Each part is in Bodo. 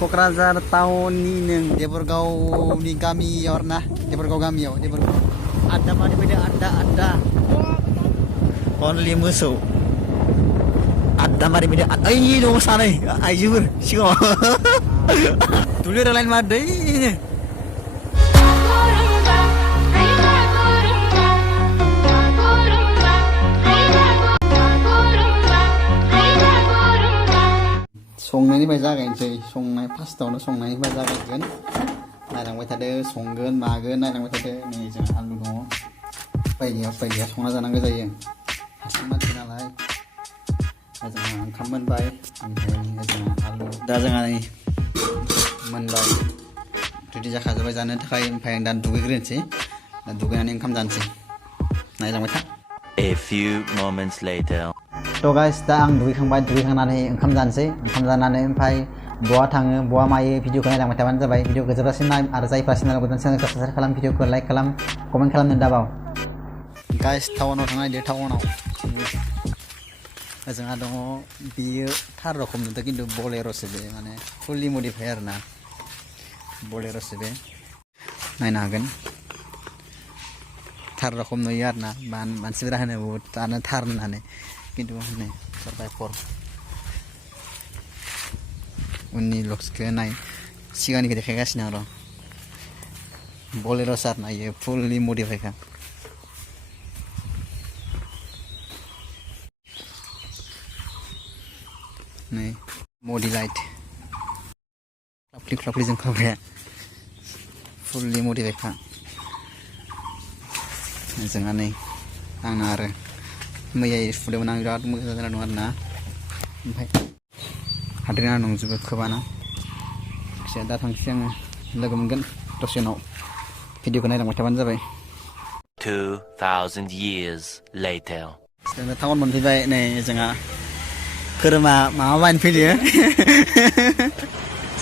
क'क्राझार टाउननि नों देबरगावनि गामियाव आरोना देबरगाव गामियाव देबरगाव आड्डा मानि फैदो आड्डा अनलि मोसौ आड्डा मारि फैदो ओइ दङ सानै आइजोफोर सिगाङाव दुब्लियाव रायलायनो मा दैनो संनायनिफ्राय जागायनोसै फार्स्टआवनो संनायनिफ्राय जागायगोन नायलांबाय थादो संगोन मागोन नायलांबाय थादो नै जोंहा आलु दङ उफाय गैया संना जानांगौ जायो हारसिं मानसि नालाय दा जोंहा ओंखाम मोनबाय ओमफ्राय जोंहा आलु दा जोंहा नै मोनबाय रेडि जाखाजोब्बाय जानो थाखाय ओमफ्राय आं दा दुगैग्रोनोसै दा दुगैनानै ओंखाम जानोसै नायलांबाय था A few moments later. तो गाइस दा आं दुगैखांनानै ओंखाम जानोसै ओंखाम जानानै ओमफ्राय बहा थाङो बहा मायो भिडिअखौ नायलांबाय थाबानो जाबाय भिडिअखौ जोबजासिम नाय आरो जायफ्रा चेनेलखौ गोदान चेनेलखौ साबस्क्राइब खालाम भिडिअखौ लाइक खालाम कमेन्ट खालामनो दाबाव गाइस टाउनाव थांनायदो टाउनाव जोंहा दङ बियो थार रखम नुदों खिन्थु बलेर'सो बे माने फुलि मडिफाइ आरोना बलेर'सो बे नायनो हागोन थार रखम नुयो आरोना मानसिफोरा होनो बहुतानो थार होननानै किन्तु नै सारभाइभर उननि लुक्सखौ नाय सिगांनिखौ देखायगासिनो आरो बलेर' सार नायो फुललि मडिफाइखा नै मडि लाइट ख्लाफ्लि जोंखाबाय फुललि मडिफाइखा जोंहा नै आंना आरो मैया फुदोंमोन आं बिराद मोजां जाना दं आरोना ओमफ्राय हाद्रिना दंजोबो खोबाना दा थांसै आङो लोगो मोनगोन दसे उनाव भिडिअखौ नायलांबाय थाबानो जाबाय 2000 years later. जोङो टाउन मोनफैबाय नै जोंहा खोरोमा माबा बायनो फैयो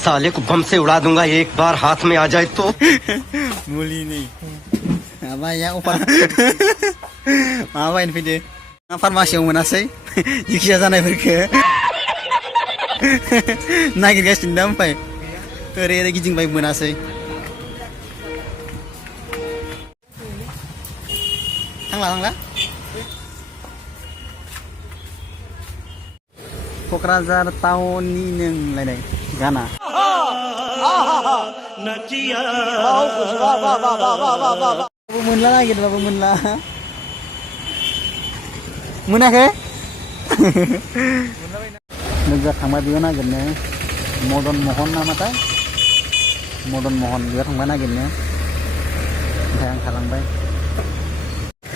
साले को बम से उड़ा दूंगा एक बार हाथ में आ जाए तो मुलि नै माबाया अफार माबा बायनो फैदो फार्मासियाव मोनासै जिखिया जानायफोरखौ नागिरगासिनो दा ओमफ्राय ओरै गिदिंबाय मोनासै थांला क'क्राझार टाउननि नोंलायनाय गाना मोनला नागिरबाबो मोनला मोनाखै नोगोर थांबाय बेयाव नागिरनो मदन महन नामाथाय मदन महन बेयाव थांबाय नागिरनो ओमफ्राय आं थालांबाय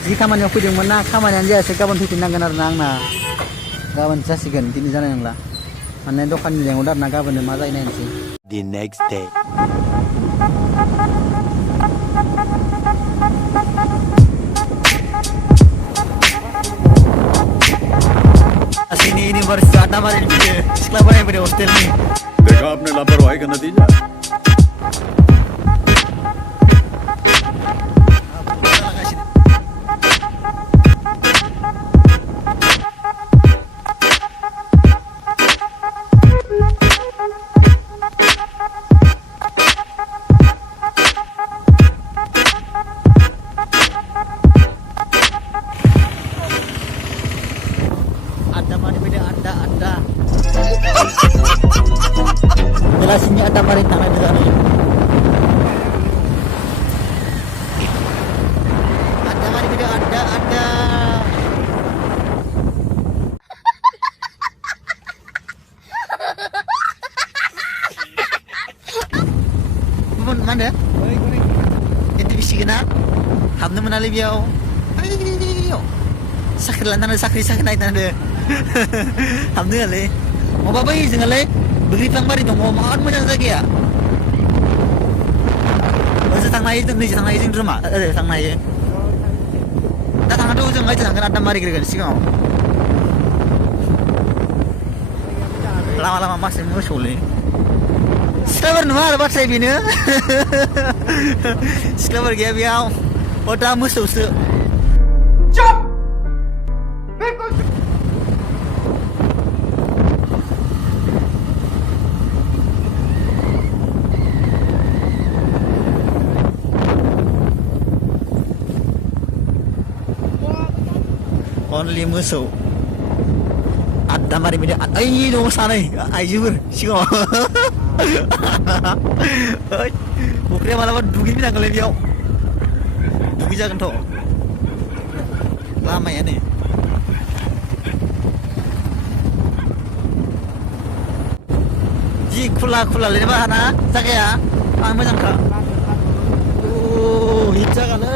जि खामानियाव फैदोंमोन ना खामानियानो जायासै गाबोन फैफिननांगोन आरोना आंना गाबोन जासिगोन दिनै जानाय नंला माने दखाननि लेंहरदों आरोना गाबोननो मा जायो नायनोसै The next day. Sini university आड्डा मारे सिख्ला बनाए मेरे हॉस्टल में देखा आपने लापरवाही का नतीजा Ada belasinya ada marin tangan di sana ada mari video ada mana itu bisi kena habnu menali biau ayo sakit lantaran sakit naik nade habnu ale mau bapak ini jangan le begitu mari dong mau makan macam saja ya masa tang naik itu rumah tang naik datang ada ujung aja jangan ada mari kira-kira sih kau lama-lama masih musuh le sabar nuar buat saya bina sabar gaya biau otak musuh चुप only मोसौ आददा मारि बिदि ओइ दङ सानै आइजोफोर सिगाङाव ओइ फुख्रिया मालाबा दुगैफैनांगोनलै बेयाव दुगैजागोनथ' लामायानो जि खुला खुलालै ना जागाया आं मोजांखा हिट जागालै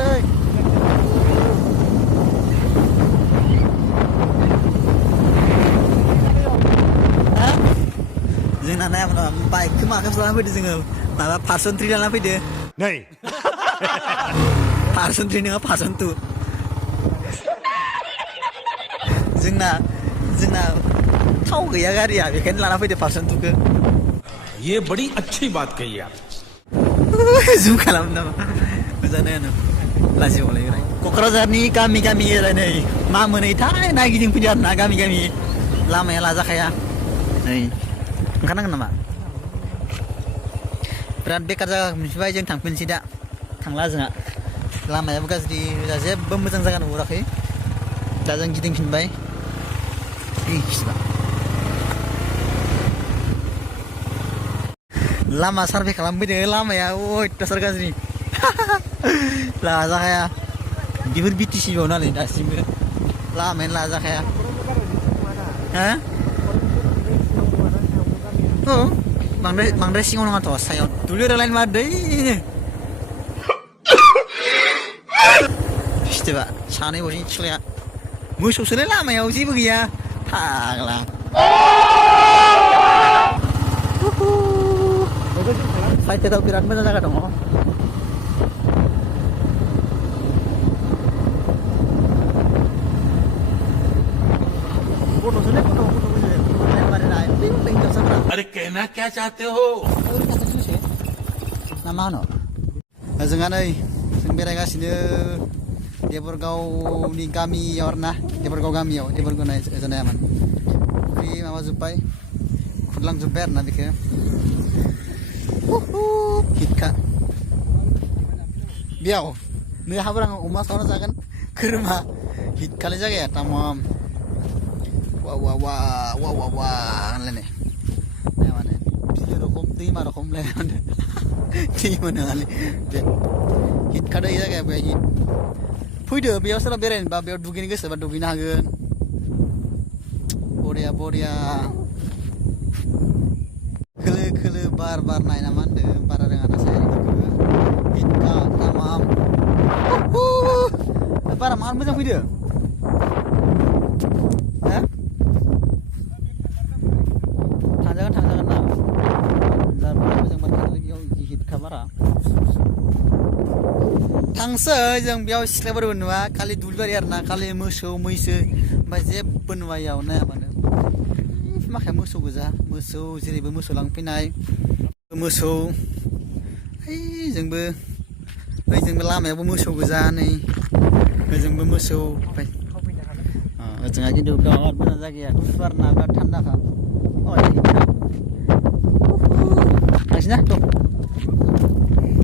जोंना नायामोन बाइकखौ माखासे लाना फैदो जोङो माबा पार्सन 3 लाना फैदो नै पार्सन 3 नङा पार्सन 2 जोंना थाव गैया गारिया बेखायनो लाना फैदो पार्सन 2 खौ ये बड़ी अच्छी बात कही आप जुम खालामो नामा मोजाङानो लाजिबावलाय क'क्राझारनि गामि गामि नै मा मोनैथाय नागिदिंफैदो आरो ना गामि गामि लामाया लाजाखाया नै ओंखारनांगोन नामा बिराद बेकार जागा मोनफैबाय जों थांफिनसै दा थांला जोंहा लामायाबो गाज्रि जेबो मोजां जागा नुहुराखै दा जों गिदिंफिनबाय लामा सार्भे खालामफैदो लामाया अयथासार गाज्रि लाजाखाया बेफोर BTC बाव नालाय दासिमबो लामायानो लाजाखाया हा औ बांद्राय सिङाव नङाथ' सायाव दुलुर रायलायनो मा दैनो सिथोबा सानै बसि सिख्लाया मोसौसोलाय लामायाव जेबो गैया फाग्ला साइकेलाव बिराद मोजां जागा दङ अरे कहना क्या चाहते हो ना मा होनो जोंहा नै जों बेरायगासिनो देबरगावनि गामियाव आरो ना देबरगाव गामियाव देबरगाव जानायामोन फुख्रि माबाजोब्बाय खुरलांजोब्बाय आरो ना बेखौ हिटखा बेयाव नै हाबो आं अमा सावना जागोन खोरमा हिटखालाय जागाया तामाम वा वा वा वा वा वा होनलायनाय माने बिलो रखम दैमा रखम लायनानै दैमा नङालै बे हिटखा दै जागाया बे हिट फैदो बेयाव सोरबा बेरायनोबा बेयाव दुगैनो गोसोबा दुगैनो हागोन बरिया बरिया खोलो खोलो बार बारनाय ना मा होनदों बारा रोङा ना सायरिफोरखौबो हिटखा तामाम बारा मा मोजां फैदो थांजागोन ना बारा मोजां बारखालै बेयाव हिटखा बारा थांसै जों बेयाव सिख्लाफोरबो नुवा खालि दुब्लिबारि आरो ना खालि मोसौ मैसो ओमफ्राय जेबो नुवा इयाव नायाबानो माखाया मोसौ गोजा मोसौ जेरैबो मोसौ लांफैनाय मोसौ ओइजोंबो लामायावबो मोसौ गोजा नै ओजोंबो मोसौ ओमफ्राय ओजोंहा खिन्थु बिराद मोजां जायगाया गुसु आरो ना बिराद थान्दाखा थांसै ना